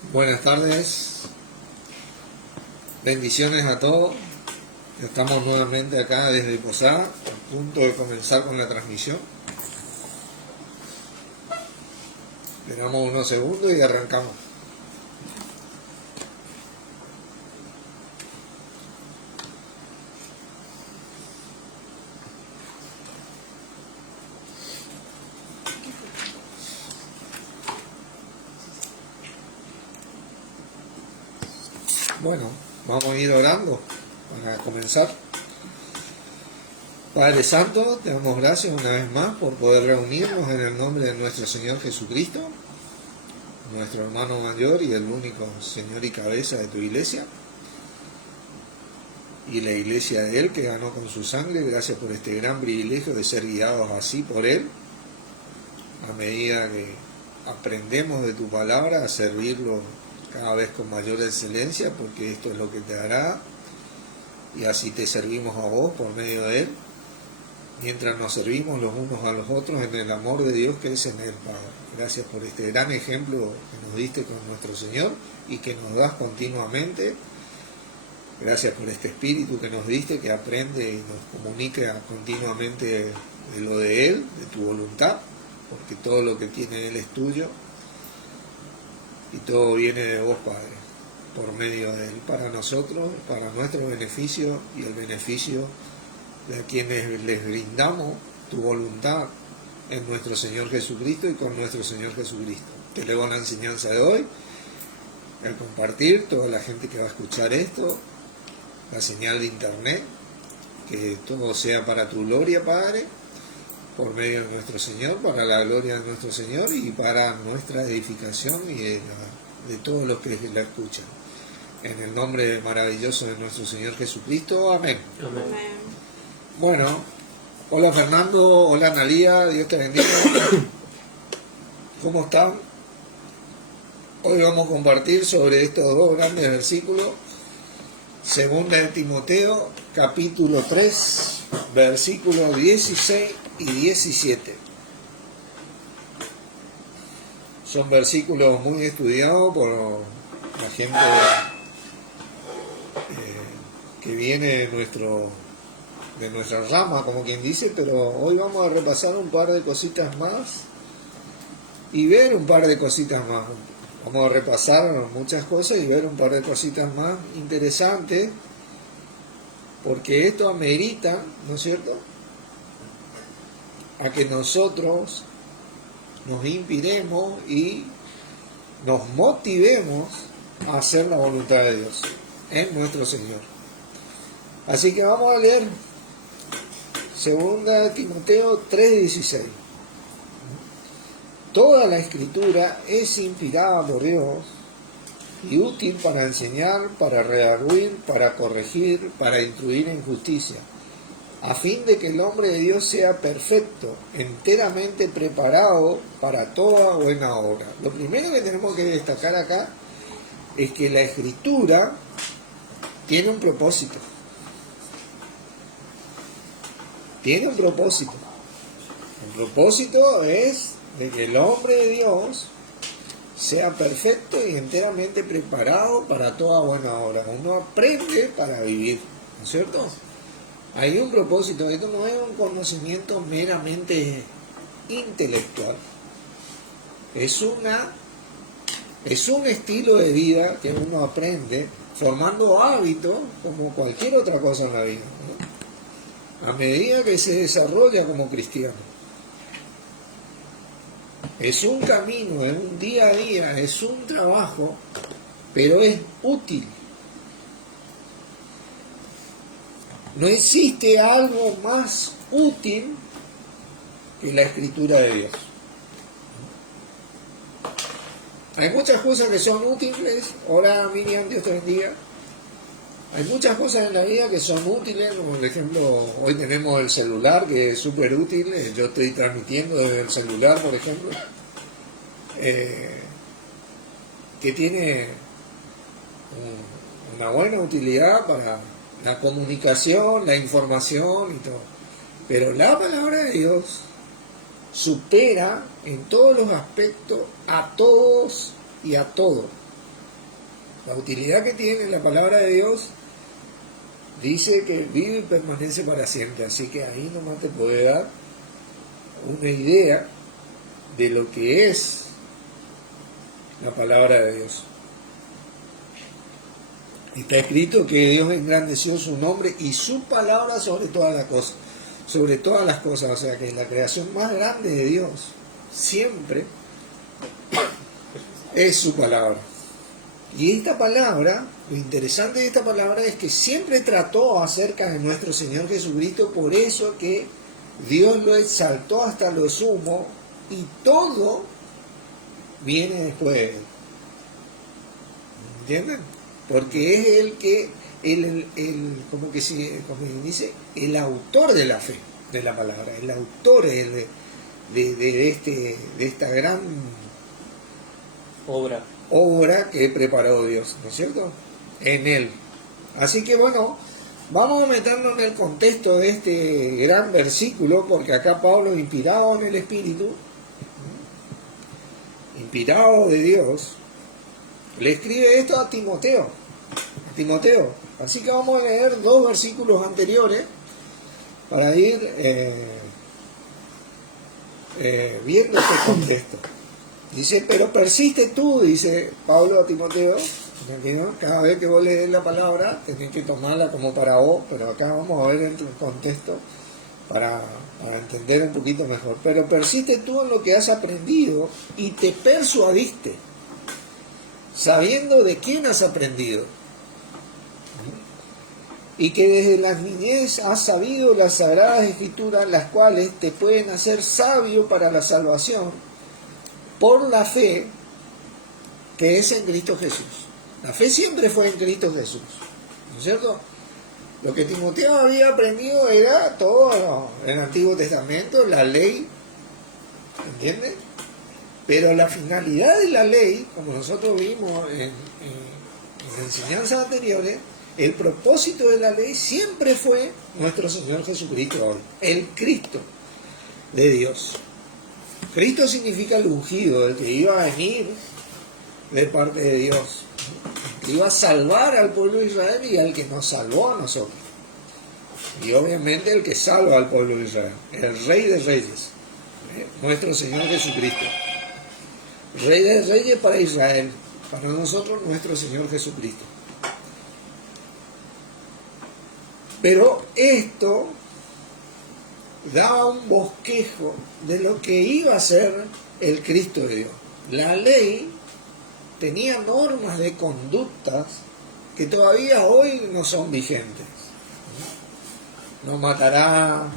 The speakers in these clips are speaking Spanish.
Buenas tardes, bendiciones a todos. Estamos nuevamente acá desde Posada, a punto de comenzar con la transmisión. Esperamos unos segundos y arrancamos. Bueno, vamos a ir orando para comenzar. Padre Santo, te damos gracias una vez más por poder reunirnos en el nombre de nuestro Señor Jesucristo, nuestro hermano mayor y el único Señor y cabeza de tu iglesia, y la iglesia de Él que ganó con su sangre. Gracias por este gran privilegio de ser guiados así por Él, a medida que aprendemos de tu palabra a servirlo cada vez con mayor excelencia, porque esto es lo que te hará, y así te servimos a vos por medio de Él, mientras nos servimos los unos a los otros en el amor de Dios que es en Él, Padre. Gracias por este gran ejemplo que nos diste con nuestro Señor y que nos das continuamente. Gracias por este espíritu que nos diste, que aprende y nos comunica continuamente de lo de Él, de tu voluntad, porque todo lo que tiene Él es tuyo y todo viene de vos, Padre, por medio de Él, para nosotros, para nuestro beneficio y el beneficio de quienes les brindamos tu voluntad en nuestro Señor Jesucristo y con nuestro Señor Jesucristo. Te elevo la enseñanza de hoy, el compartir, toda la gente que va a escuchar esto, la señal de internet, que todo sea para tu gloria, Padre, por medio de nuestro Señor, para la gloria de nuestro Señor y para nuestra edificación y de todos los que la escuchan. En el nombre maravilloso de nuestro Señor Jesucristo, amén. Amén. Bueno, hola Fernando, hola Analía, Dios te bendiga. ¿Cómo están? Hoy vamos a compartir sobre estos dos grandes versículos. Segunda de Timoteo, capítulo 3, versículos 16 y 17. Son versículos muy estudiados por la gente que viene de nuestra rama, como quien dice, pero hoy vamos a repasar un par de cositas más y ver un par de cositas más. Vamos a repasar muchas cosas y ver un par de cositas más interesantes, porque esto amerita, ¿no es cierto?, a que nosotros nos inspiremos y nos motivemos a hacer la voluntad de Dios en nuestro Señor. Así que vamos a leer Segunda de Timoteo 3:16. Toda la Escritura es inspirada por Dios y útil para enseñar, para redarguir, para corregir, para instruir en justicia, a fin de que el hombre de Dios sea perfecto, enteramente preparado para toda buena obra. Lo primero que tenemos que destacar acá es que la Escritura tiene un propósito. Tiene un propósito. El propósito es de que el hombre de Dios sea perfecto y enteramente preparado para toda buena obra. Uno aprende para vivir, ¿no es cierto? Hay un propósito. Esto no es un conocimiento meramente intelectual. Es un estilo de vida que uno aprende formando hábitos como cualquier otra cosa en la vida, ¿no? A medida que se desarrolla como cristiano. Es un camino, es un día a día, es un trabajo, pero es útil. No existe algo más útil que la Escritura de Dios. Hay muchas cosas que son útiles. Hola Miriam, Dios te bendiga. Hay muchas cosas en la vida que son útiles, como por ejemplo, hoy tenemos el celular, que es súper útil. Yo estoy transmitiendo desde el celular, por ejemplo, que tiene una buena utilidad para la comunicación, la información y todo. Pero la palabra de Dios supera en todos los aspectos a todos y a todo. La utilidad que tiene la palabra de Dios dice que vive y permanece para siempre, así que ahí nomás te puede dar una idea de lo que es la palabra de Dios. Está escrito que Dios engrandeció su nombre y su palabra sobre todas las cosas. Sobre todas las cosas, o sea que la creación más grande de Dios siempre es su palabra. Y esta palabra, lo interesante de esta palabra es que siempre trató acerca de nuestro Señor Jesucristo, por eso que Dios lo exaltó hasta lo sumo y todo viene después de él. ¿Entienden? Porque es el que, como dice, el autor de la fe, de la palabra, el autor de esta gran obra que preparó Dios, ¿no es cierto? En él. Así que bueno, vamos a meternos en el contexto de este gran versículo, porque acá Pablo, inspirado en el Espíritu, inspirado de Dios, le escribe esto a Timoteo. Así que vamos a leer 2 versículos anteriores para ir viendo este contexto. Dice, pero persiste tú, dice Pablo a Timoteo. Cada vez que vos lees la palabra, tenés que tomarla como para vos, pero acá vamos a ver el contexto para entender un poquito mejor. Pero persiste tú en lo que has aprendido y te persuadiste, sabiendo de quién has aprendido, y que desde la niñez has sabido las sagradas escrituras, las cuales te pueden hacer sabio para la salvación por la fe que es en Cristo Jesús. La fe siempre fue en Cristo Jesús, ¿no es cierto? Lo que Timoteo había aprendido era todo el Antiguo Testamento, la ley, ¿entiendes? Pero la finalidad de la ley, como nosotros vimos en enseñanzas anteriores, el propósito de la ley siempre fue nuestro Señor Jesucristo, el Cristo de Dios. Cristo significa el ungido, el que iba a venir de parte de Dios, que iba a salvar al pueblo de Israel y al que nos salvó a nosotros. Y obviamente el que salva al pueblo de Israel, el Rey de Reyes, nuestro Señor Jesucristo. Rey de Reyes para Israel, para nosotros nuestro Señor Jesucristo. Pero esto daba un bosquejo de lo que iba a ser el Cristo de Dios. La ley tenía normas de conductas que todavía hoy no son vigentes. No matará,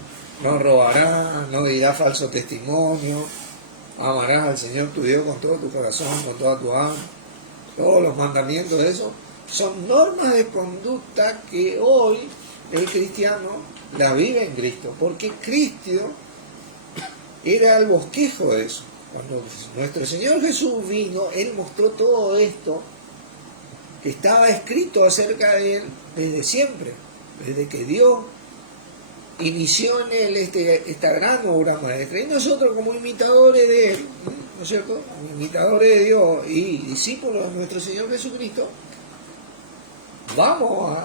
no robará, no dirá falso testimonio, amarás al Señor tu Dios con todo tu corazón, con toda tu alma. Todos los mandamientos de eso son normas de conducta que hoy el cristiano la vive en Cristo, porque Cristo era el bosquejo de eso. Cuando nuestro Señor Jesús vino, Él mostró todo esto que estaba escrito acerca de Él desde siempre, desde que Dios inició en Él esta gran obra maestra. Y nosotros como imitadores de Él, ¿no es cierto? Imitadores de Dios y discípulos de nuestro Señor Jesucristo, vamos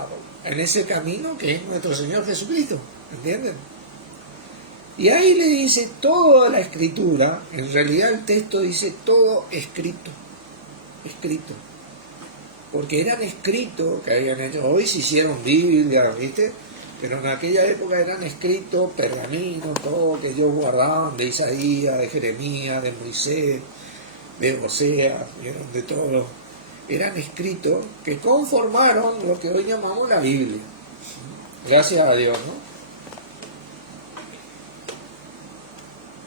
en ese camino que es nuestro Señor Jesucristo, ¿entienden? Y ahí le dice toda la escritura, en realidad el texto dice todo escrito, porque eran escritos que habían hecho, hoy se hicieron Biblias, ¿viste? Pero en aquella época eran escritos, pergaminos, todo que ellos guardaban de Isaías, de Jeremías, de Moisés, de Oseas, de todos, eran escritos que conformaron lo que hoy llamamos la Biblia. Gracias a Dios, ¿no?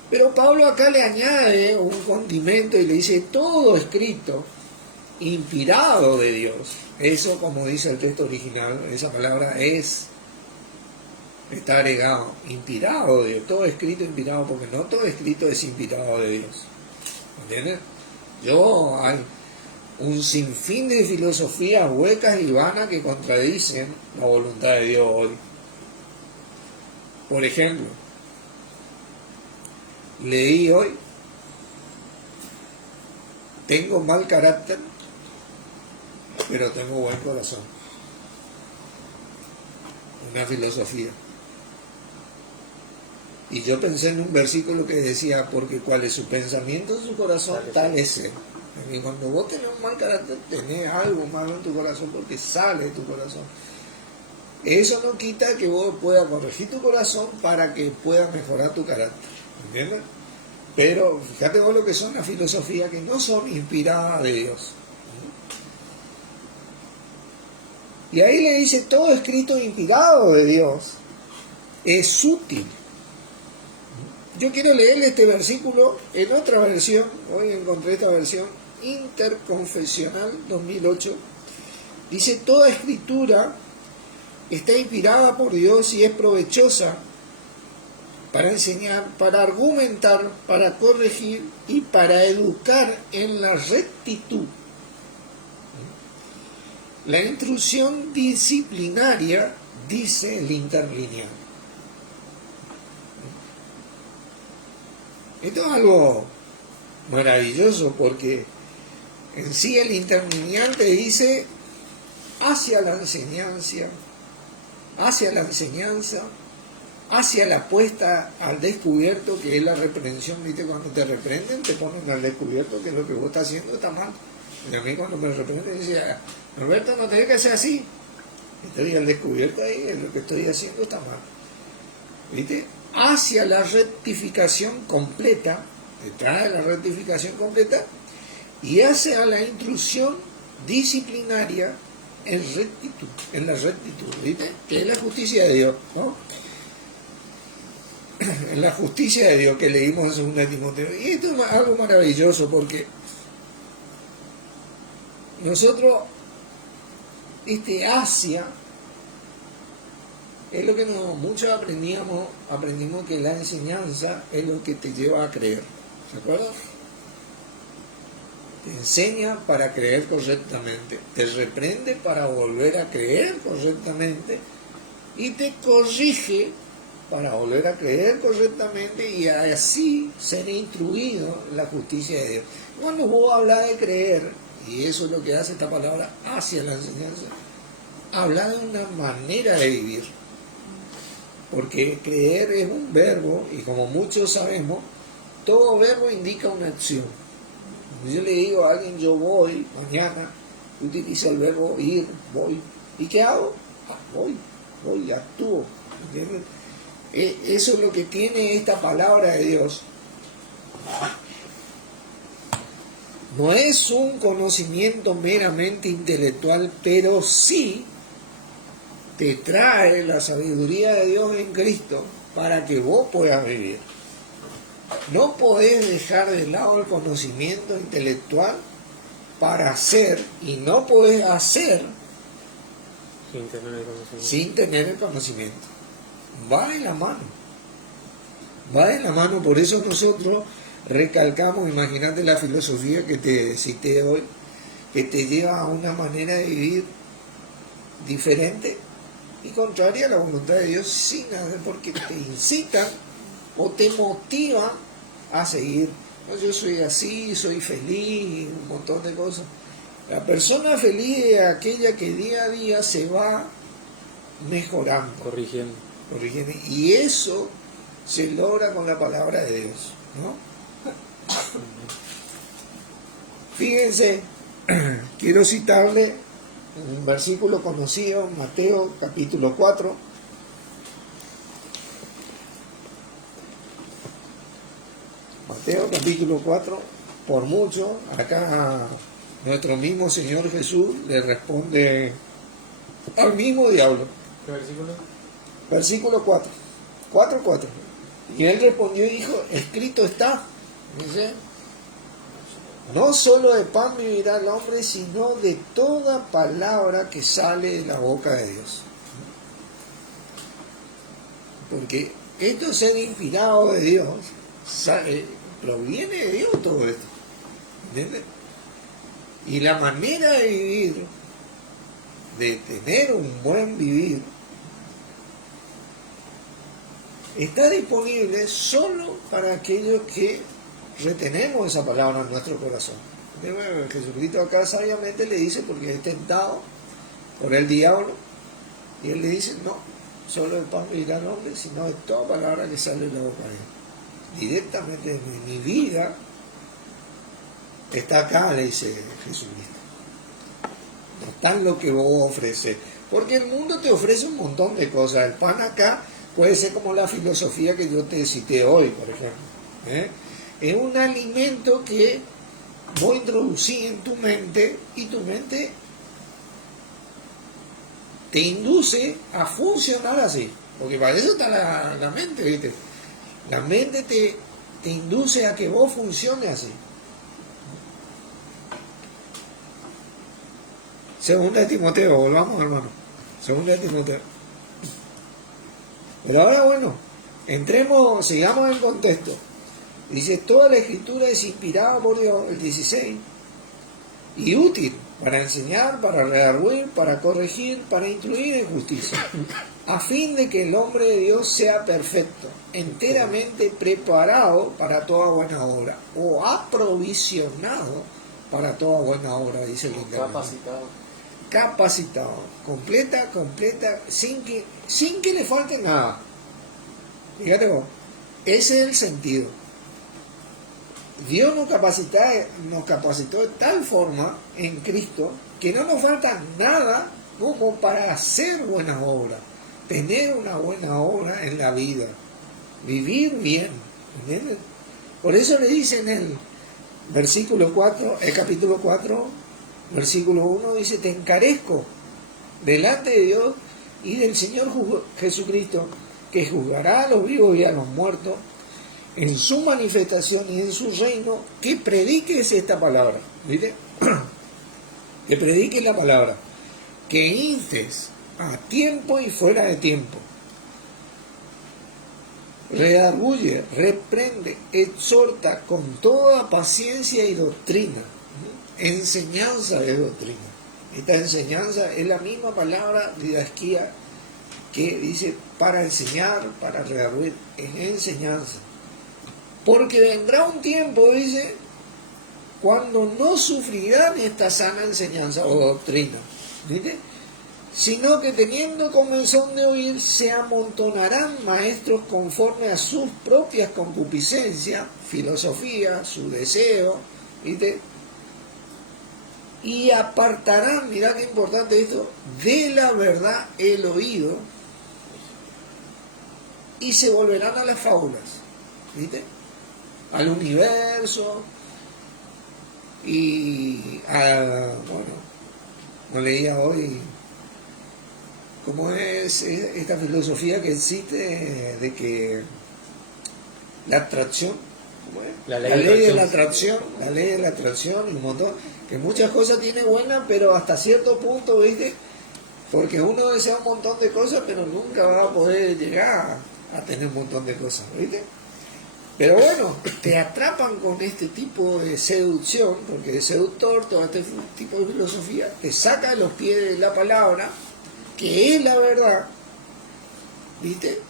Pero Pablo acá le añade un condimento y le dice todo escrito, inspirado de Dios. Eso, como dice el texto original, esa palabra está agregado, inspirado de Dios. Todo escrito inspirado, porque no todo escrito es inspirado de Dios. ¿Entiendes? Hay un sinfín de filosofías huecas y vanas que contradicen la voluntad de Dios hoy. Por ejemplo, leí hoy, tengo mal carácter pero tengo buen corazón. Una filosofía. Y yo pensé en un versículo que decía, porque cuál es su pensamiento en su corazón, tal es él. Y cuando vos tenés un mal carácter, tenés algo malo en tu corazón porque sale de tu corazón. Eso no quita que vos puedas corregir tu corazón para que pueda mejorar tu carácter. ¿Entiendes? Pero fíjate vos lo que son las filosofías que no son inspiradas de Dios. Y ahí le dice, todo escrito inspirado de Dios es útil. Yo quiero leerle este versículo en otra versión. Hoy encontré esta versión interconfesional 2008. Dice, toda escritura está inspirada por Dios y es provechosa para enseñar, para argumentar, para corregir y para educar en la rectitud. La instrucción disciplinaria, dice el interlineal. Esto es algo maravilloso porque en sí el interlineal te dice hacia la enseñanza, hacia la puesta al descubierto, que es la reprensión. ¿Viste? Cuando te reprenden, te ponen al descubierto que lo que vos estás haciendo está mal. Y a mí cuando me reprenden, decía, Roberto, no tenés que hacer así. Estoy al descubierto ahí, lo que estoy haciendo está mal. ¿Viste? Hacia la rectificación completa, detrás de la rectificación completa, y hacia la instrucción disciplinaria en rectitud, en la rectitud, ¿viste? Que es la justicia de Dios, ¿no? En la justicia de Dios que leímos en 2 Timoteo. Y esto es algo maravilloso porque nosotros, hacia, es lo que muchos aprendimos que la enseñanza es lo que te lleva a creer. ¿Se acuerdan? Te enseña para creer correctamente, te reprende para volver a creer correctamente y te corrige para volver a creer correctamente y así ser instruido en la justicia de Dios. Cuando vos hablas de creer, y eso es lo que hace esta palabra hacia la enseñanza, habla de una manera de vivir. Porque creer es un verbo y como muchos sabemos, todo verbo indica una acción. Yo le digo a alguien, yo voy mañana, utiliza el verbo ir, voy. ¿Y qué hago? Voy, actúo. ¿Entiendes? Eso es lo que tiene esta palabra de Dios. No es un conocimiento meramente intelectual, pero sí te trae la sabiduría de Dios en Cristo para que vos puedas vivir. No podés dejar de lado el conocimiento intelectual para hacer, y no podés hacer sin tener el conocimiento. Va de la mano, por eso nosotros recalcamos, imagínate la filosofía que te cité hoy, que te lleva a una manera de vivir diferente y contraria a la voluntad de Dios, sin nada, porque te incitan o te motivan a seguir. No, yo soy así, soy feliz, un montón de cosas. La persona feliz es aquella que día a día se va mejorando, corrigiendo. Y eso se logra con la palabra de Dios, ¿no? Fíjense, quiero citarle un versículo conocido, Mateo capítulo 4. Mateo capítulo 4, por mucho, acá nuestro mismo Señor Jesús le responde al mismo diablo. ¿Qué versículo? Versículo 4. 4:4. Y él respondió y dijo, escrito está. Dice, no solo de pan vivirá el hombre, sino de toda palabra que sale de la boca de Dios. Porque esto ser inspirado de Dios, proviene de Dios todo esto. ¿Entiendes? Y la manera de vivir, de tener un buen vivir, está disponible solo para aquellos que retenemos esa palabra en nuestro corazón. Bueno, Jesucristo acá sabiamente le dice, porque es tentado por el diablo, y él le dice, no, solo el pan vivirá el hombre, sino de toda palabra que sale de la boca de él. Directamente de mi vida está acá, le dice Jesucristo. No está en lo que vos ofreces. Porque el mundo te ofrece un montón de cosas. El pan acá puede ser como la filosofía que yo te cité hoy, por ejemplo. Es un alimento que vos introducís en tu mente y tu mente te induce a funcionar así. Porque para eso está la mente, ¿viste? La mente te induce a que vos funciones así. Segunda de Timoteo, volvamos, hermano. Segunda de Timoteo. Pero ahora, bueno, entremos, sigamos en el contexto. Dice, toda la escritura es inspirada por Dios, el 16, y útil para enseñar, para redarguir, para corregir, para instruir en justicia, a fin de que el hombre de Dios sea perfecto, enteramente preparado para toda buena obra, o aprovisionado para toda buena obra, dice el internet. Capacitado, completa, sin que le falte nada. Fíjate vos, ese es el sentido. Dios nos capacitó de tal forma en Cristo que no nos falta nada como para hacer buenas obras, tener una buena obra en la vida, vivir bien. ¿Entiendes? Por eso le dice en el versículo 4, el capítulo 4, versículo 1, dice, te encarezco delante de Dios y del Señor Jesucristo, que juzgará a los vivos y a los muertos en su manifestación y en su reino, que prediques esta palabra. ¿Viste? Que prediques la palabra, que instes a tiempo y fuera de tiempo, redarguye, reprende, exhorta con toda paciencia y doctrina. Enseñanza de doctrina. Esta enseñanza es la misma palabra didasquía que dice para enseñar, para redarguir, es enseñanza. Porque vendrá un tiempo, dice, cuando no sufrirán esta sana enseñanza o doctrina, ¿viste? Sino que teniendo comezón de oír, se amontonarán maestros conforme a sus propias concupiscencias, filosofía, su deseo, ¿viste? Y apartarán, mirá qué importante esto, de la verdad el oído, y se volverán a las fábulas, ¿viste? Al universo y a, bueno, no leía hoy cómo es esta filosofía que existe de que la atracción, ¿cómo es? La ley de la atracción y un montón, que muchas cosas tiene buenas, pero hasta cierto punto, ¿viste? Porque uno desea un montón de cosas, pero nunca va a poder llegar a tener un montón de cosas, ¿viste? Pero bueno, te atrapan con este tipo de seducción, porque es seductor, todo este tipo de filosofía, te saca de los pies de la palabra, que es la verdad, ¿viste?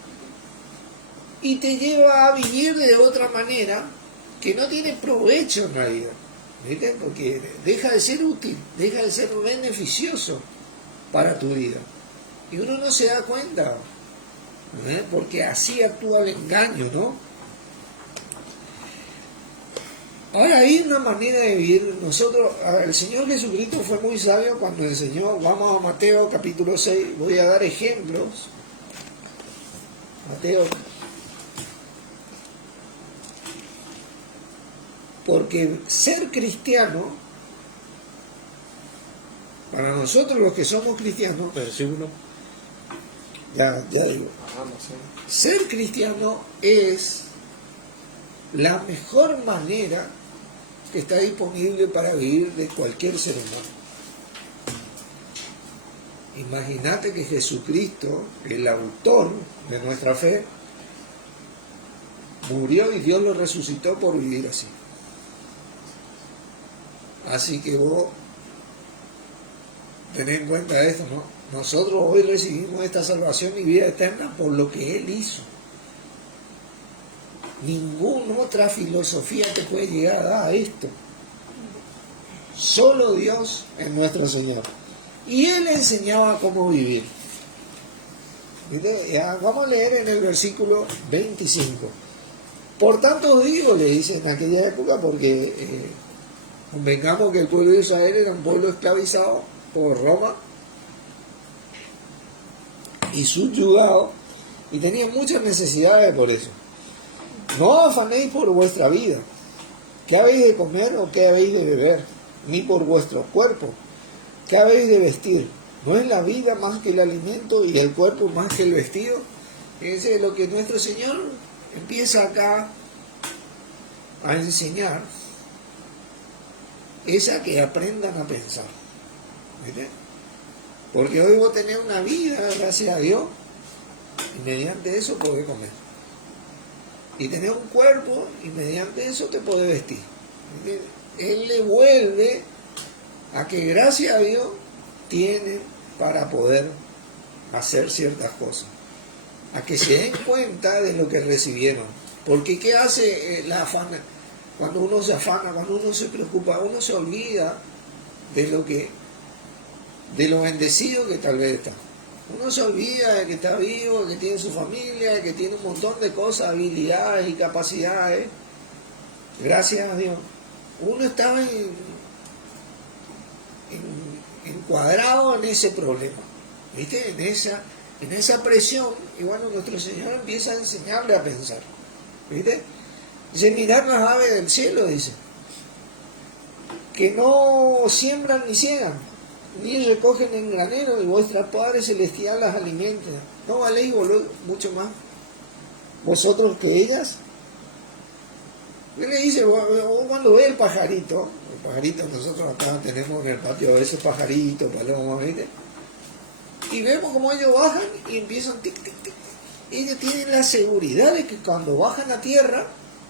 Y te lleva a vivir de otra manera que no tiene provecho en la vida, ¿viste? Porque deja de ser útil, deja de ser beneficioso para tu vida. Y uno no se da cuenta, ¿no? Porque así actúa el engaño, ¿no? Ahora hay una manera de vivir. Nosotros, el Señor Jesucristo fue muy sabio cuando enseñó. Vamos a Mateo capítulo 6, voy a dar ejemplos. Mateo. Porque ser cristiano, para nosotros los que somos cristianos, versículo. Ya digo, ser cristiano es la mejor manera que está disponible para vivir de cualquier ser humano. Imagínate que Jesucristo, el autor de nuestra fe, murió y Dios lo resucitó por vivir así. Así que vos tened en cuenta esto, ¿no? Nosotros hoy recibimos esta salvación y vida eterna por lo que Él hizo. Ninguna otra filosofía te puede llegar a dar esto. Solo Dios es nuestro Señor. Y Él enseñaba cómo vivir. Vamos a leer en el versículo 25. Por tanto os digo, le dice en aquella época, porque convengamos que el pueblo de Israel era un pueblo esclavizado por Roma y subyugado, y tenía muchas necesidades por eso. No afanéis por vuestra vida, qué habéis de comer o qué habéis de beber, ni por vuestro cuerpo, qué habéis de vestir. ¿No es la vida más que el alimento y el cuerpo más que el vestido? Ese es lo que nuestro Señor empieza acá a enseñar, es a que aprendan a pensar. ¿Viste? Porque hoy vos tenés una vida, gracias a Dios, y mediante eso podés comer. Y tenés un cuerpo, y mediante eso te podés vestir. ¿Viste? Él le vuelve a que gracias a Dios tienen para poder hacer ciertas cosas. A que se den cuenta de lo que recibieron. Porque ¿qué hace la afana? Cuando uno se afana, cuando uno se preocupa, uno se olvida de lo bendecido que tal vez está. Uno se olvida de que está vivo, de que tiene su familia, de que tiene un montón de cosas, habilidades y capacidades. Gracias a Dios. Uno estaba encuadrado en ese problema, ¿viste? En esa presión, y bueno, nuestro Señor empieza a enseñarle a pensar, ¿viste? Dice, mirad las aves del cielo, dice, que no siembran ni ciegan, ni recogen en granero, y vuestra Padre Celestial las alimenta. ¿No valéis mucho más vosotros que ellas? ¿Qué le dice? Cuando ve el pajarito, nosotros acá tenemos en el patio esos pajaritos, palomas, ¿viste? Y vemos como ellos bajan y empiezan tic, tic, tic. Ellos tienen la seguridad de que cuando bajan a tierra,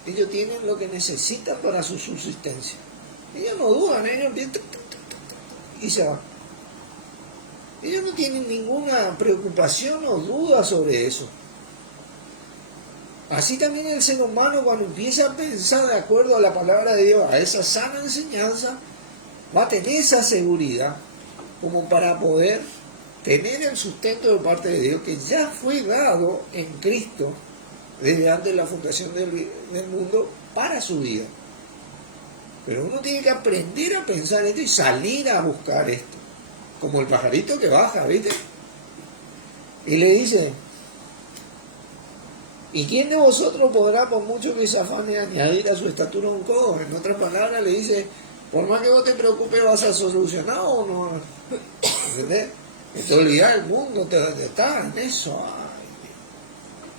ellos tienen lo que necesitan para su subsistencia. Ellos no dudan, ellos empiezan tic, tic, tic, tic, y se van. Ellos no tienen ninguna preocupación o duda sobre eso. Así también el ser humano, cuando empieza a pensar de acuerdo a la palabra de Dios, a esa sana enseñanza, va a tener esa seguridad como para poder tener el sustento de parte de Dios que ya fue dado en Cristo desde antes de la fundación del mundo para su vida. Pero uno tiene que aprender a pensar esto y salir a buscar esto, como el pajarito que baja, ¿viste? Y le dice, ¿y quién de vosotros podrá, por mucho que se afane, añadir a su estatura un codo? En otras palabras le dice, por más que vos te preocupes, ¿vas a solucionar o no? ¿Entendés? Te olvidás del mundo, te estás en eso.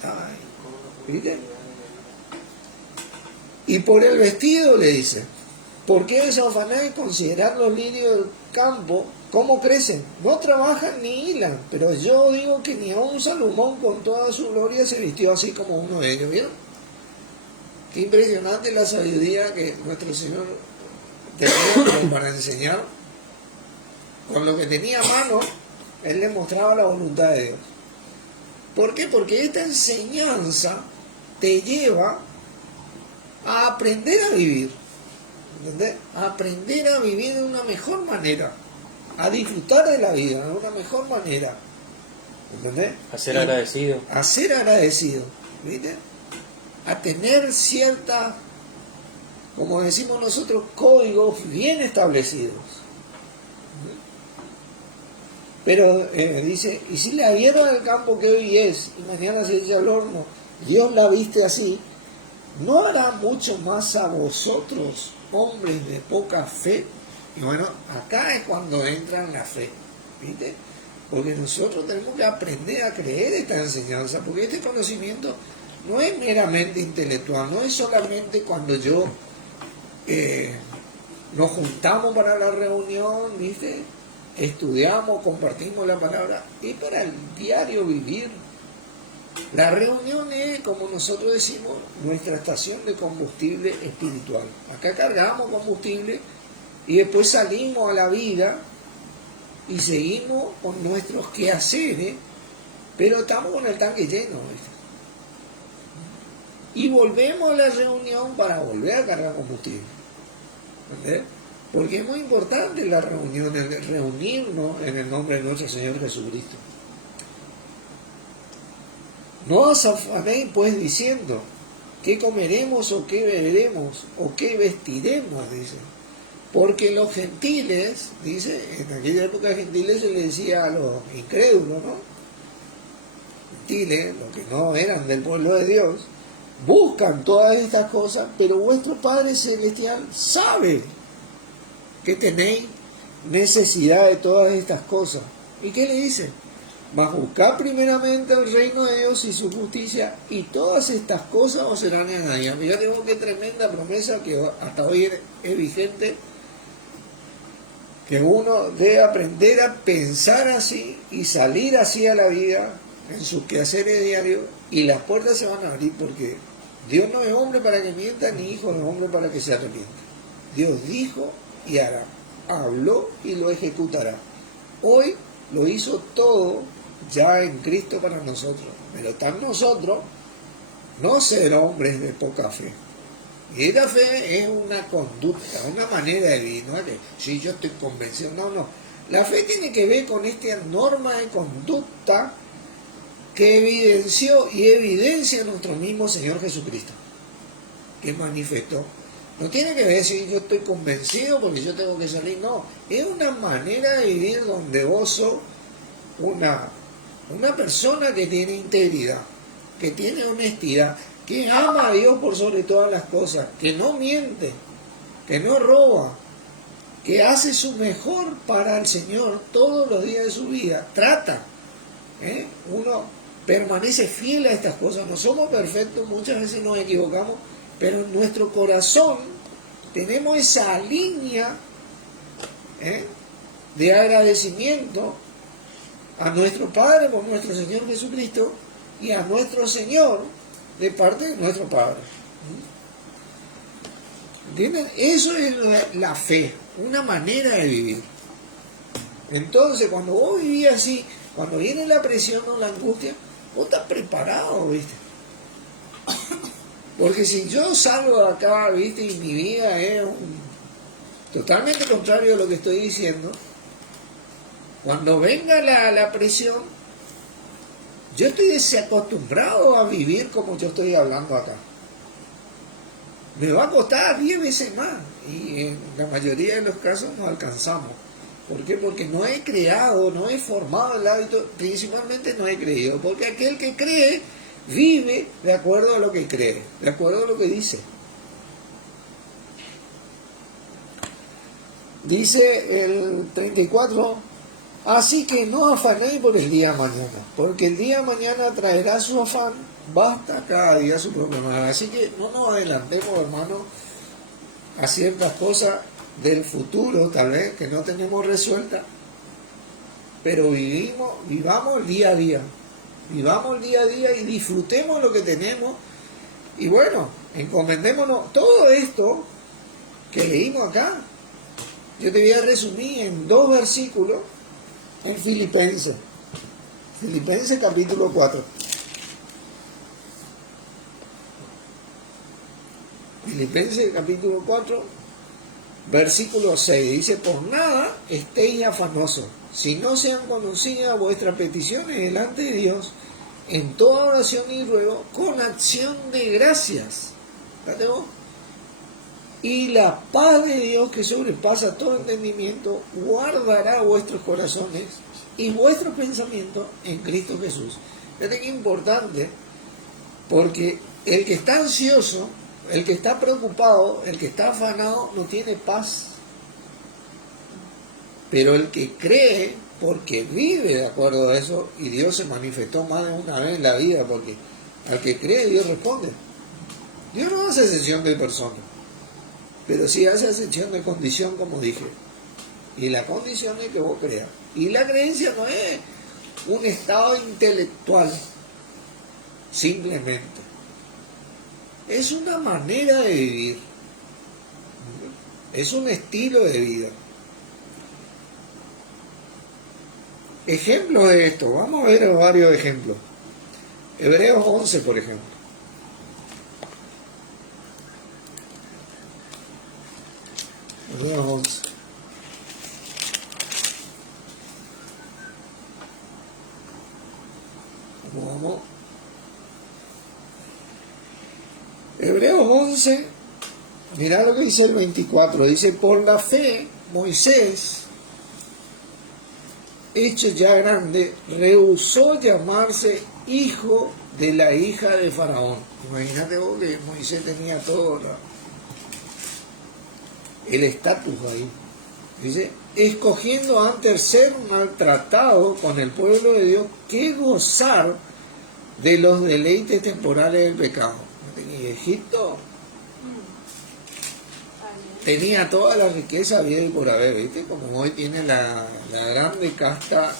Ay, ¿viste? Y por el vestido le dice, ¿por qué os afanáis? Considerad los lirios del campo, cómo crecen, no trabajan ni hilan, pero yo digo que ni aun Salomón con toda su gloria se vistió así como uno de ellos. ¿Vieron? Qué impresionante la sabiduría que nuestro Señor tenía para enseñar. Con lo que tenía a mano, Él le mostraba la voluntad de Dios. ¿Por qué? Porque esta enseñanza te lleva a aprender a vivir, ¿entendés? A aprender a vivir de una mejor manera, a disfrutar de la vida de una mejor manera, ¿entendés? A ser agradecido. A ser agradecido, ¿viste? A tener cierta, como decimos nosotros, códigos bien establecidos. Pero dice, y si la hierba del campo que hoy es y mañana se echa al horno, Dios la viste así, ¿no hará mucho más a vosotros, hombres de poca fe? Y bueno, acá es cuando entra en la fe, ¿viste? Porque nosotros tenemos que aprender a creer esta enseñanza, porque este conocimiento no es meramente intelectual, no es solamente cuando nos juntamos para la reunión, ¿viste? Estudiamos, compartimos la palabra, y para el diario vivir. La reunión es, como nosotros decimos, nuestra estación de combustible espiritual. Acá cargamos combustible y después salimos a la vida y seguimos con nuestros quehaceres, pero estamos con el tanque lleno, ¿viste? Y volvemos a la reunión para volver a cargar combustible, ¿entendés? Porque es muy importante la reunión, reunirnos en el nombre de nuestro Señor Jesucristo. No os afanéis pues diciendo, ¿qué comeremos o qué beberemos o qué vestiremos? Dice. Porque los gentiles, dice, en aquella época gentiles se le decía a los incrédulos, ¿no? Gentiles, los que no eran del pueblo de Dios, buscan todas estas cosas, pero vuestro Padre Celestial sabe que tenéis necesidad de todas estas cosas. ¿Y qué le dice? Mas buscad primeramente el reino de Dios y su justicia, y todas estas cosas os serán añadidas. Fíjate vos qué tremenda promesa que hasta hoy es vigente, que uno debe aprender a pensar así y salir así a la vida en sus quehaceres diarios, y las puertas se van a abrir, porque Dios no es hombre para que mienta, ni hijo de hombre para que se arrepienta. Dios dijo y hará, habló y lo ejecutará. Hoy lo hizo todo ya en Cristo para nosotros, pero está en nosotros no ser hombres de poca fe. Y esta fe es una conducta, una manera de vivir, no es que si yo estoy convencido, no. La fe tiene que ver con esta norma de conducta que evidenció y evidencia nuestro mismo Señor Jesucristo, que manifestó. No tiene que ver si yo estoy convencido porque yo tengo que salir, no. Es una manera de vivir donde vos sos una persona que tiene integridad, que tiene honestidad, que ama a Dios por sobre todas las cosas, que no miente, que no roba, que hace su mejor para el Señor todos los días de su vida, trata. Uno permanece fiel a estas cosas. No somos perfectos, muchas veces nos equivocamos, pero en nuestro corazón tenemos esa línea de agradecimiento a nuestro Padre por nuestro Señor Jesucristo y a nuestro Señor de parte de nuestro Padre. ¿Entienden? Eso es la fe, una manera de vivir. Entonces, cuando vos vivís así, cuando viene la presión o la angustia, vos estás preparado, ¿viste? Porque si yo salgo de acá, ¿viste? Y mi vida es totalmente contrario a lo que estoy diciendo, cuando venga la presión, yo estoy desacostumbrado a vivir como yo estoy hablando acá. Me va a costar 10 veces más. Y en la mayoría de los casos nos alcanzamos. ¿Por qué? Porque no he creado, no he formado el hábito, principalmente no he creído. Porque aquel que cree, vive de acuerdo a lo que cree, de acuerdo a lo que dice. Dice el 34, así que no afanéis por el día de mañana, porque el día de mañana traerá su afán, basta cada día su problema. Así que no nos adelantemos, hermanos, a ciertas cosas del futuro, tal vez, que no tenemos resuelta, pero vivamos el día a día. Vivamos el día a día y disfrutemos lo que tenemos. Y bueno, encomendémonos todo esto que leímos acá. Yo te voy a resumir en 2 versículos en Filipenses. Filipenses capítulo 4. Filipenses capítulo 4, versículo 6. Dice, por nada estéis afanosos, si no sean conocidas vuestras peticiones delante de Dios, en toda oración y ruego, con acción de gracias. Fíjate vos. Y la paz de Dios, que sobrepasa todo entendimiento, guardará vuestros corazones y vuestros pensamientos en Cristo Jesús. Fíjate qué importante, porque el que está ansioso, el que está preocupado, el que está afanado, no tiene paz. Pero el que cree, porque vive de acuerdo a eso, y Dios se manifestó más de una vez en la vida, porque al que cree, Dios responde. Dios no hace excepción de persona, pero sí hace excepción de condición, como dije. Y la condición es que vos creas. Y la creencia no es un estado intelectual, simplemente. Es una manera de vivir. Es un estilo de vida. Ejemplos de esto. Vamos a ver varios ejemplos. Hebreos 11, por ejemplo. Hebreos 11. Vamos. Hebreos 11, mirá lo que dice el 24, dice, por la fe, Moisés, hecho ya grande, rehusó llamarse hijo de la hija de Faraón. Imagínate vos que Moisés tenía todo el estatus ahí. Dice, escogiendo antes ser maltratado con el pueblo de Dios que gozar de los deleites temporales del pecado. Y Egipto tenía toda la riqueza habida y por haber, ¿viste? Como hoy tiene la grande casta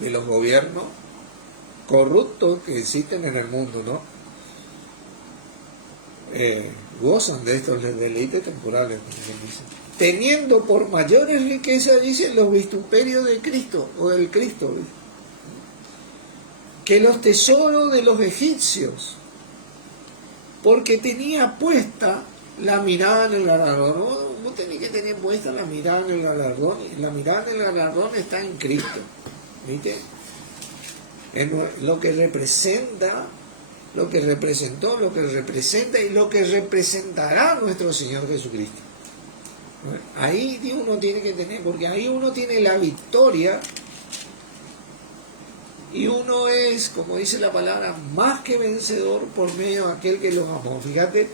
de los gobiernos corruptos que existen en el mundo, ¿no? Gozan de estos deleites temporales, teniendo por mayores riquezas, dicen, los vituperios de Cristo, o del Cristo, ¿viste? Que los tesoros de los egipcios, porque tenía puesta la mirada en el galardón. Vos tenés que tener puesta la mirada en el galardón, y la mirada en el galardón está en Cristo, ¿viste? En lo que representa, lo que representó, lo que representa y lo que representará nuestro Señor Jesucristo. Ahí uno tiene que tener, porque ahí uno tiene la victoria y uno es, como dice la palabra, más que vencedor por medio de aquel que los amó. Fíjate,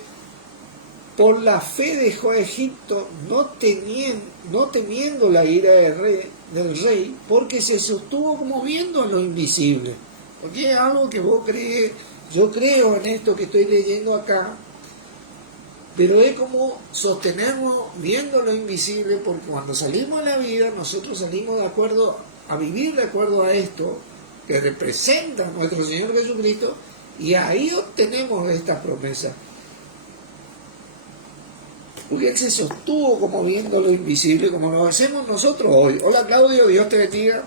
por la fe dejó a Egipto, no temiendo la ira del rey, porque se sostuvo como viendo lo invisible. Porque es algo que vos crees, yo creo en esto que estoy leyendo acá, pero es como sostenernos viendo lo invisible, porque cuando salimos a la vida, nosotros salimos de acuerdo a vivir de acuerdo a esto, que representa a nuestro Señor Jesucristo, y ahí obtenemos esta promesa. Porque Él se sostuvo como viendo lo invisible, como lo hacemos nosotros hoy. Hola Claudio, Dios te bendiga.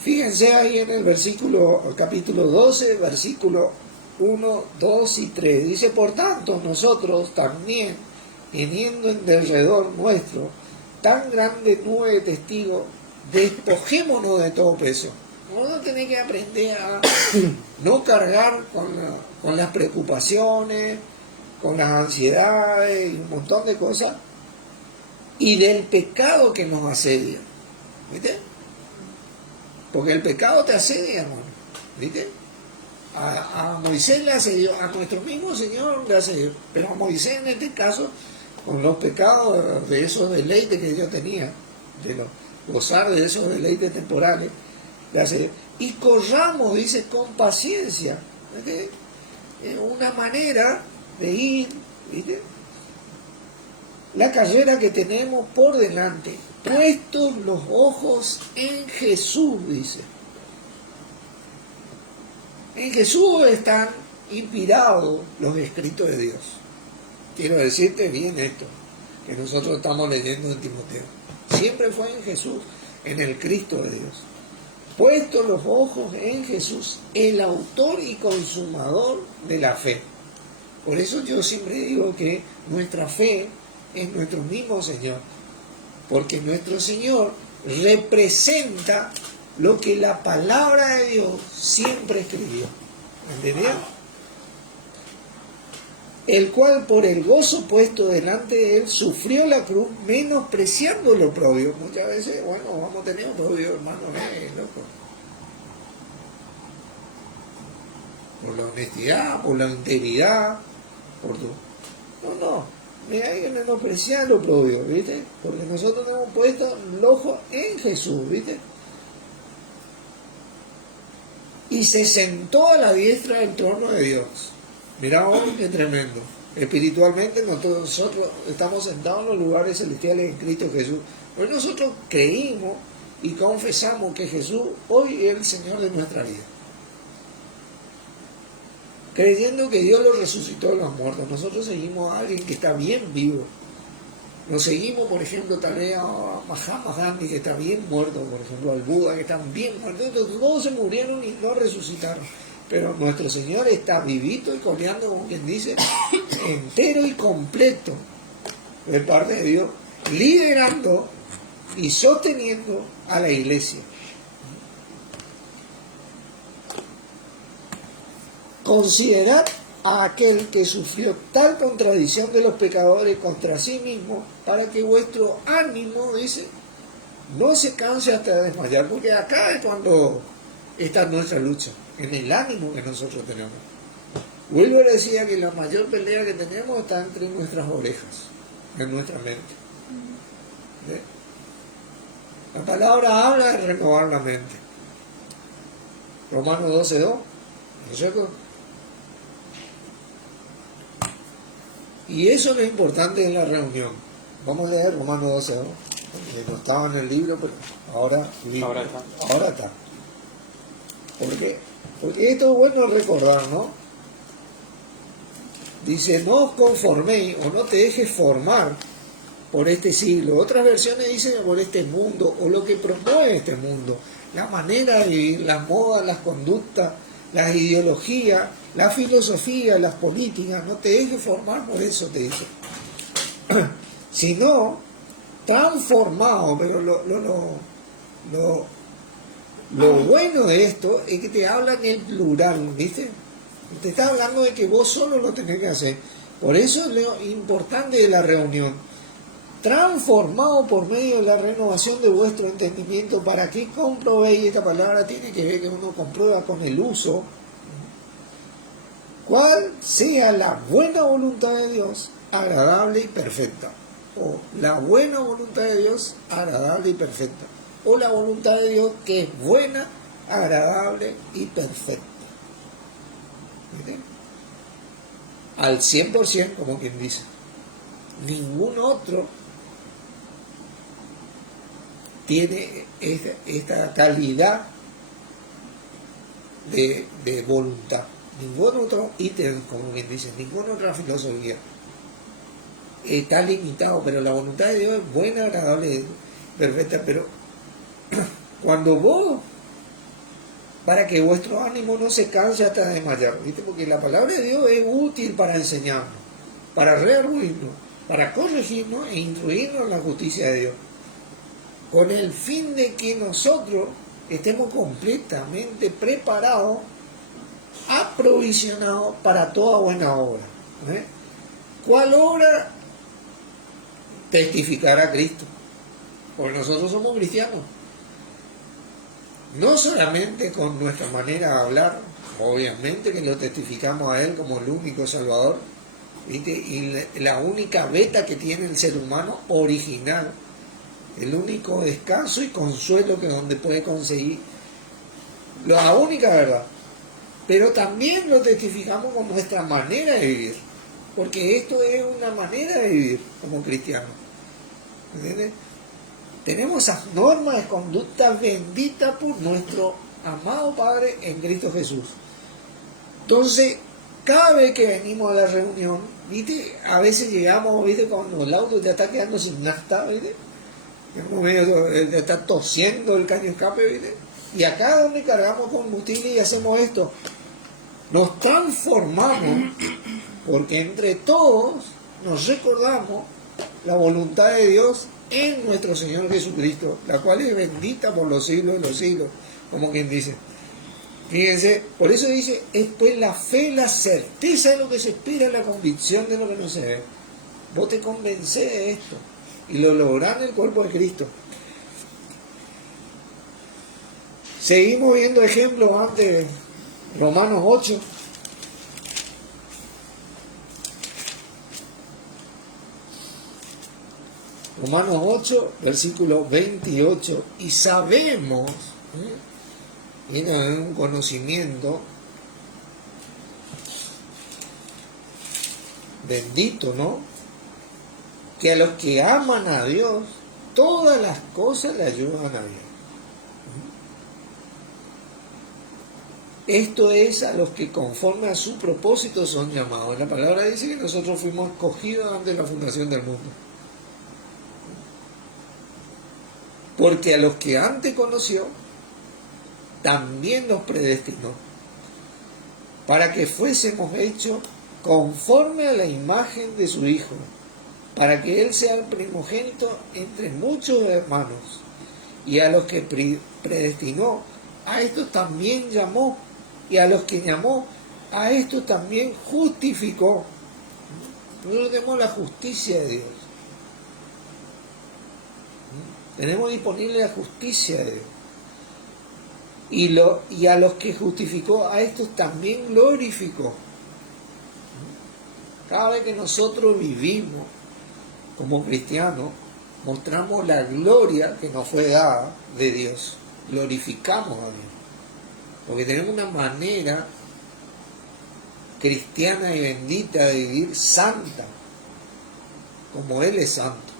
Fíjense ahí en el capítulo 12, versículo 1, 2 y 3. Dice, por tanto, nosotros también, teniendo en derredor nuestro tan grande nube de testigos, despojémonos de todo peso. Uno tiene que aprender a no cargar con las preocupaciones, con las ansiedades y un montón de cosas, y del pecado que nos asedia. ¿Viste? Porque el pecado te asedia, hermano. ¿Viste? A Moisés le asedió, a nuestro mismo Señor le asedió, pero a Moisés en este caso, con los pecados de esos deleites que yo tenía, de gozar de esos deleites temporales, le asedió. Y corramos, dice, con paciencia. ¿Viste? Una manera de ir, ¿viste? La carrera que tenemos por delante, puestos los ojos en Jesús, dice. En Jesús están inspirados los escritos de Dios. Quiero decirte bien esto, que nosotros estamos leyendo en Timoteo. Siempre fue en Jesús, en el Cristo de Dios. Puestos los ojos en Jesús, el autor y consumador de la fe. Por eso yo siempre digo que nuestra fe es nuestro mismo Señor, porque nuestro Señor representa lo que la palabra de Dios siempre escribió. ¿Entendió? El cual por el gozo puesto delante de él sufrió la cruz, menospreciando lo propio. Muchas veces, bueno, vamos a tener un propio, hermano, loco. Por la honestidad, por la integridad, por todo. No, mira, hay que menospreciar lo propio, ¿viste? Porque nosotros hemos puesto el ojo en Jesús, ¿viste? Y se sentó a la diestra del trono de Dios. Mirá hoy qué tremendo. Espiritualmente nosotros estamos sentados en los lugares celestiales en Cristo Jesús. Pero nosotros creímos y confesamos que Jesús hoy es el Señor de nuestra vida. Creyendo que Dios lo resucitó de los muertos. Nosotros seguimos a alguien que está bien vivo. Nos seguimos, por ejemplo, tal vez a Mahatma Gandhi, que está bien muerto, por ejemplo, al Buda, que están bien muertos. Todos se murieron y no resucitaron. Pero nuestro Señor está vivito y coleando, como quien dice, entero y completo de parte de Dios, liderando y sosteniendo a la iglesia. Considerad a aquel que sufrió tal contradicción de los pecadores contra sí mismo, para que vuestro ánimo, dice, no se canse hasta desmayar, porque acá es cuando está nuestra lucha, en el ánimo que nosotros tenemos. Wilber decía que la mayor pelea que tenemos está entre nuestras orejas, en nuestra mente. ¿Ve? La palabra habla de renovar la mente. Romanos 12:2, ¿no es cierto? Y eso es lo importante de la reunión. Vamos a leer Romanos 12:2, porque no estaba en el libro, pero ahora está. ¿Por qué? Porque esto es bueno recordar, ¿no? Dice, no os conforméis o no te dejes formar por este siglo. Otras versiones dicen por este mundo o lo que promueve este mundo. La manera de vivir, las modas, las conductas, las ideologías, la filosofía, las políticas. No te dejes formar por eso, te dice. Sino transformado, pero lo bueno de esto es que te habla en el plural, ¿viste? Te está hablando de que vos solo lo tenés que hacer. Por eso es lo importante de la reunión. Transformado por medio de la renovación de vuestro entendimiento, para que comprobéis, esta palabra tiene que ver que uno comprueba con el uso, cuál sea la buena voluntad de Dios, agradable y perfecta. O la buena voluntad de Dios, agradable y perfecta. O la voluntad de Dios que es buena, agradable y perfecta. ¿Viste? Al 100%, como quien dice. Ningún otro tiene esta calidad de voluntad. Ningún otro ítem, como quien dice, ninguna otra filosofía está limitado, pero la voluntad de Dios es buena, agradable, perfecta. Pero cuando vos, para que vuestro ánimo no se canse hasta desmayar, ¿viste? Porque la palabra de Dios es útil para enseñarnos, para rearguirnos, para corregirnos e instruirnos en la justicia de Dios, con el fin de que nosotros estemos completamente preparados, aprovisionados para toda buena obra. ¿Cuál obra? Testificar a Cristo, porque nosotros somos cristianos. No solamente con nuestra manera de hablar, obviamente que lo testificamos a Él como el único Salvador, ¿viste? Y la única beta que tiene el ser humano original, el único descanso y consuelo que donde puede conseguir, la única verdad. Pero también lo testificamos con nuestra manera de vivir, porque esto es una manera de vivir como cristianos. ¿Entiendes? Tenemos esas normas de conducta benditas por nuestro amado Padre en Cristo Jesús. Entonces, cada vez que venimos a la reunión, ¿viste? A veces llegamos, ¿viste? Cuando el auto ya está quedando sin nafta, ¿viste? Ya está tosiendo el caño escape, ¿viste? Y acá donde cargamos combustible y hacemos esto, nos transformamos, porque entre todos nos recordamos la voluntad de Dios en nuestro Señor Jesucristo, la cual es bendita por los siglos de los siglos, como quien dice. Fíjense, por eso dice, es pues la fe, la certeza de lo que se espera, la convicción de lo que no se ve. Vos te convencés de esto y lo lográs en el cuerpo de Cristo. Seguimos viendo ejemplos antes, Romanos 8. Romanos 8, versículo 28, y sabemos, tiene un conocimiento bendito, ¿no? Que a los que aman a Dios, todas las cosas le ayudan a bien. Esto es a los que conforme a su propósito son llamados. La palabra dice que nosotros fuimos escogidos antes de la fundación del mundo. Porque a los que antes conoció, también los predestinó. para que fuésemos hechos conforme a la imagen de su Hijo, para que Él sea el primogénito entre muchos hermanos. Y a los que predestinó, a estos también llamó, y a los que llamó, a estos también justificó. Nosotros tenemos la justicia de Dios. Tenemos disponible la justicia de Dios. Y a los que justificó, a estos también glorificó. Cada vez que nosotros vivimos como cristianos, mostramos la gloria que nos fue dada de Dios. Glorificamos a Dios. Porque tenemos una manera cristiana y bendita de vivir santa, como Él es santo.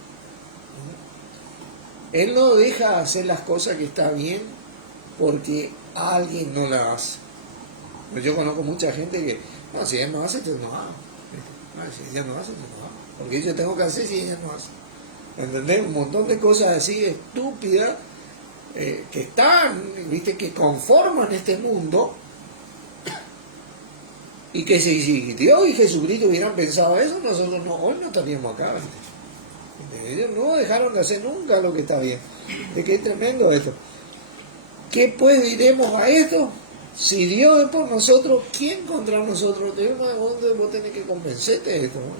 Él no deja hacer las cosas que está bien porque alguien no las hace. Yo conozco mucha gente que, no, si ella no hace, yo no hago. Si ella no hace, yo no hago. Porque yo tengo que hacer si ella no hace. ¿Entendés? Un montón de cosas así estúpidas que están, viste, que conforman este mundo. Y que si Dios y Jesucristo hubieran pensado eso, nosotros hoy no estaríamos acá. ¿Viste? Ellos no dejaron de hacer nunca lo que está bien. De que es tremendo esto. ¿Qué pues diremos a esto? Si Dios es por nosotros, ¿quién contra nosotros? Vos tenés que convencerte de esto, ¿no?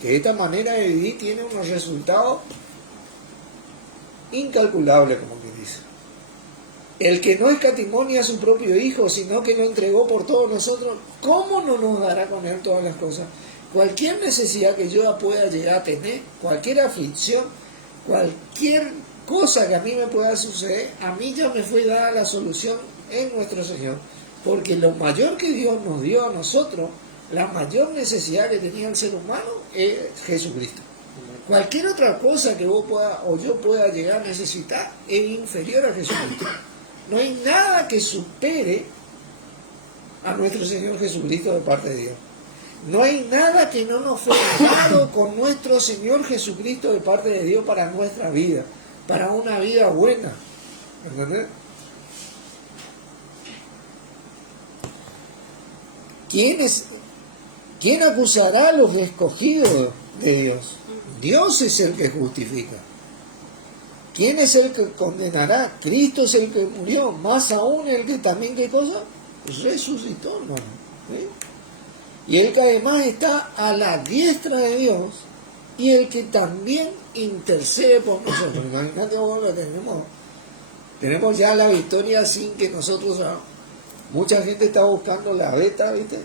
Que esta manera de vivir tiene unos resultados incalculables, como que dice. El que no escatimonia a su propio Hijo, sino que lo entregó por todos nosotros, ¿cómo no nos dará con Él todas las cosas? Cualquier necesidad que yo pueda llegar a tener, cualquier aflicción, cualquier cosa que a mí me pueda suceder, a mí ya me fue dada la solución en nuestro Señor. Porque lo mayor que Dios nos dio a nosotros, la mayor necesidad que tenía el ser humano es Jesucristo. Cualquier otra cosa que vos puedas o yo pueda llegar a necesitar es inferior a Jesucristo. No hay nada que supere a nuestro Señor Jesucristo de parte de Dios. No hay nada que no nos fue dado con nuestro Señor Jesucristo de parte de Dios para nuestra vida, para una vida buena. ¿Entendés? ¿Quién acusará a los escogidos de Dios? Dios es el que justifica. ¿Quién es el que condenará? Cristo es el que murió, más aún el que también, ¿qué cosa? Resucitó, hermano. ¿Sí? Y el que además está a la diestra de Dios y el que también intercede por nosotros. Imagínate, ahora tenemos ya la victoria sin que nosotros... Mucha gente está buscando la beta, ¿viste?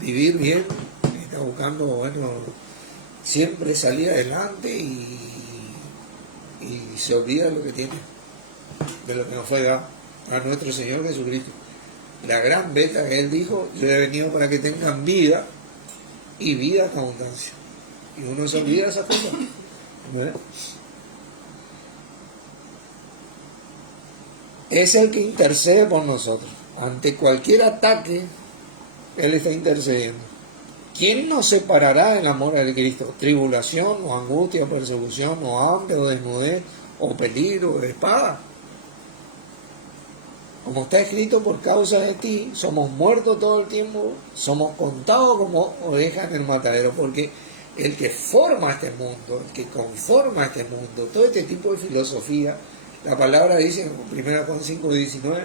Vivir bien, está buscando, bueno, siempre salir adelante y se olvida de lo que tiene, de lo que nos fue dado a nuestro Señor Jesucristo. La gran beta que Él dijo: yo he venido para que tengan vida y vida en abundancia. Y uno se olvida de esas cosas, ¿no? Es el que intercede por nosotros. Ante cualquier ataque, Él está intercediendo. ¿Quién nos separará del amor de Cristo? ¿Tribulación, o angustia, persecución, o hambre, o desnudez, o peligro, o espada? Como está escrito: por causa de ti somos muertos todo el tiempo, somos contados como ovejas en el matadero. Porque el que forma este mundo, el que conforma este mundo, todo este tipo de filosofía, la palabra dice en 1 Juan 5:19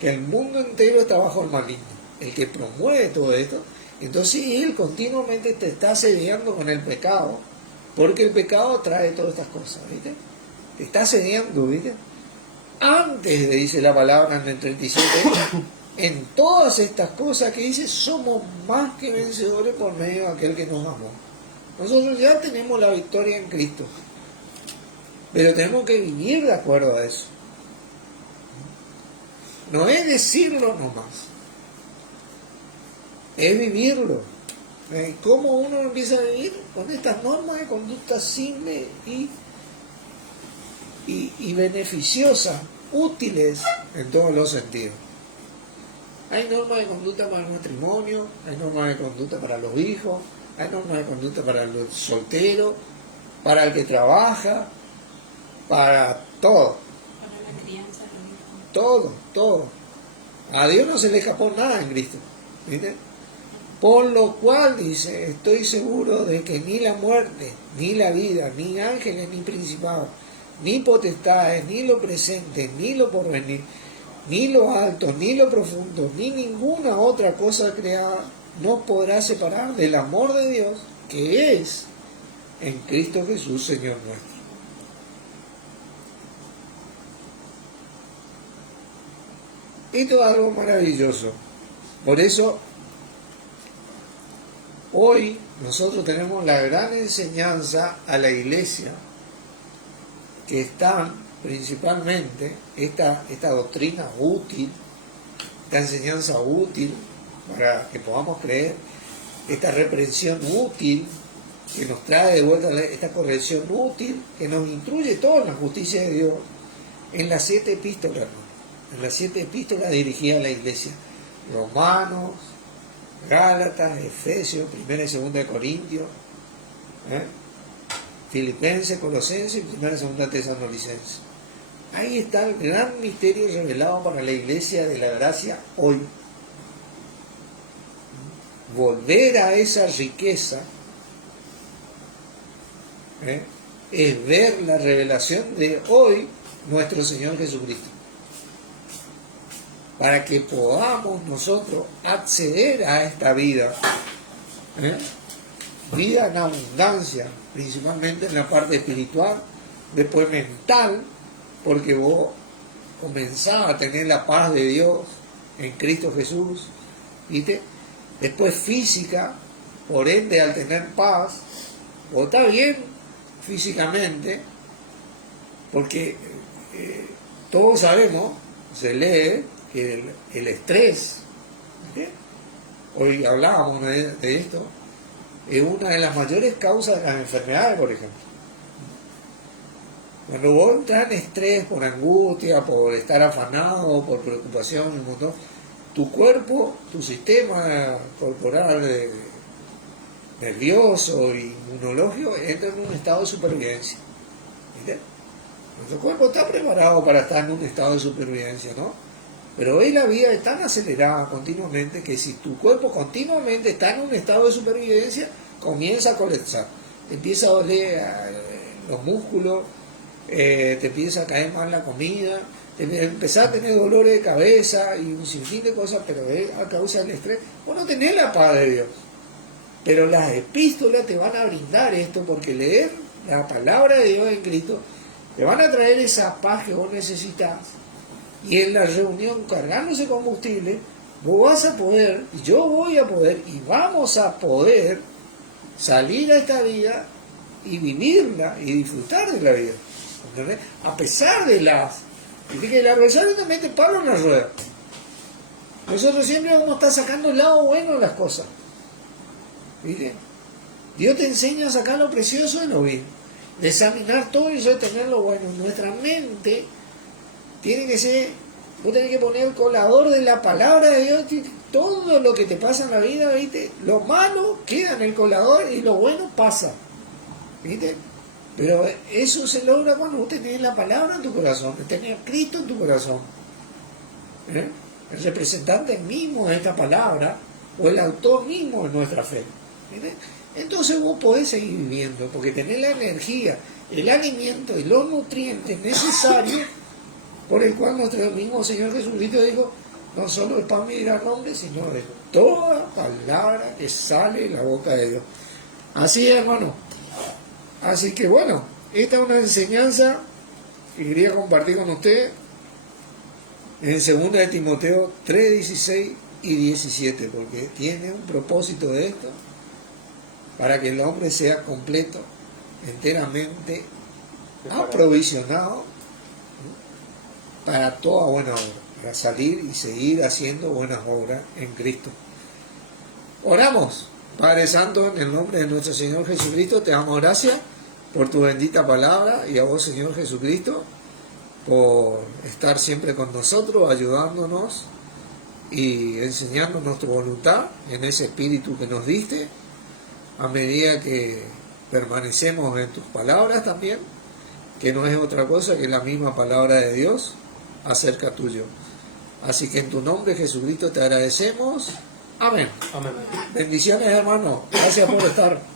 que el mundo entero está bajo el maligno. El que promueve todo esto, entonces él continuamente te está asediando con el pecado, porque el pecado trae todas estas cosas, ¿viste? Te está asediando, ¿viste? Antes, dice la palabra en el 37, en todas estas cosas que dice, somos más que vencedores por medio de aquel que nos amó. Nosotros ya tenemos la victoria en Cristo, pero tenemos que vivir de acuerdo a eso. No es decirlo nomás, es vivirlo. ¿Cómo uno empieza a vivir? Con estas normas de conducta simples y beneficiosas, útiles en todos los sentidos. Hay normas de conducta para el matrimonio, hay normas de conducta para los hijos, hay normas de conducta para los solteros, para el que trabaja, para todo. Para la crianza de los hijos. Todo. A Dios no se le escapó nada en Cristo. ¿Viste? Por lo cual, dice, estoy seguro de que ni la muerte, ni la vida, ni ángeles, ni principados, ni potestades, ni lo presente, ni lo porvenir, ni lo alto, ni lo profundo, ni ninguna otra cosa creada nos podrá separar del amor de Dios que es en Cristo Jesús, Señor nuestro. Esto es algo maravilloso. Por eso, hoy nosotros tenemos la gran enseñanza a la iglesia, que están principalmente esta doctrina útil, esta enseñanza útil para que podamos creer, esta reprensión útil que nos trae de vuelta esta corrección útil, que nos instruye todo en la justicia de Dios, en las 7 epístolas, hermano, en las 7 epístolas dirigidas a la iglesia: Romanos, Gálatas, Efesios, 1 y 2 de Corintios, Filipenses, Colosenses y 1 y 2 Tesalonicenses. Ahí está el gran misterio revelado para la iglesia de la gracia hoy. Volver a esa riqueza es ver la revelación de hoy nuestro Señor Jesucristo, para que podamos nosotros acceder a esta vida, vida en abundancia, principalmente en la parte espiritual, después mental, porque vos comenzás a tener la paz de Dios en Cristo Jesús, ¿viste? Después física, por ende al tener paz, vos estás bien físicamente, porque todos sabemos, se lee, que el estrés, ¿sí? Hoy hablábamos de esto, es una de las mayores causas de las enfermedades, por ejemplo. Cuando vos entras en estrés, por angustia, por estar afanado, por preocupación, un montón, tu cuerpo, tu sistema corporal nervioso y inmunológico entra en un estado de supervivencia. ¿Viste? Nuestro cuerpo está preparado para estar en un estado de supervivencia, ¿no? Pero hoy la vida es tan acelerada continuamente que si tu cuerpo continuamente está en un estado de supervivencia, comienza a colapsar. Te empieza a doler los músculos, te empieza a caer mal la comida, empezás a tener dolores de cabeza y un sinfín de cosas, pero es a causa del estrés. Vos no tenés la paz de Dios. Pero las epístolas te van a brindar esto, porque leer la palabra de Dios en Cristo te van a traer esa paz que vos necesitas. Y en la reunión, cargándose combustible, vos vas a poder, y yo voy a poder, y vamos a poder salir a esta vida y vivirla y disfrutar de la vida. ¿Entendés? A pesar de las... Dice que el adversario te mete palo en la rueda. Nosotros siempre vamos a estar sacando el lado bueno de las cosas. ¿Viste? Dios te enseña a sacar lo precioso de lo bien, de examinar todo y retener lo bueno. Nuestra mente tiene que ser, vos tenés que poner el colador de la palabra de Dios. Todo lo que te pasa en la vida, ¿viste? Lo malo queda en el colador y lo bueno pasa, ¿viste? Pero eso se logra cuando vos tenés la palabra en tu corazón, tenés a Cristo en tu corazón, el representante mismo de esta palabra, o el autor mismo de nuestra fe, ¿viste? Entonces vos podés seguir viviendo, porque tenés la energía, el alimento y los nutrientes necesarios, por el cual nuestro mismo Señor Jesucristo dijo: no solo el pan vivirá al hombre, sino de toda palabra que sale de la boca de Dios. Así es, hermano. Así que bueno, esta es una enseñanza que quería compartir con ustedes en 2 de Timoteo 3, 16 y 17, porque tiene un propósito de esto, para que el hombre sea completo, enteramente aprovisionado para toda buena obra, para salir y seguir haciendo buenas obras en Cristo. Oramos. Padre Santo, en el nombre de nuestro Señor Jesucristo, te damos gracias por tu bendita palabra, y a vos, Señor Jesucristo, por estar siempre con nosotros, ayudándonos y enseñándonos tu voluntad en ese espíritu que nos diste, a medida que permanecemos en tus palabras también, que no es otra cosa que la misma palabra de Dios acerca tuyo. Así que en tu nombre, Jesucristo, te agradecemos. Amén. Amén. Bendiciones, hermano. Gracias por estar.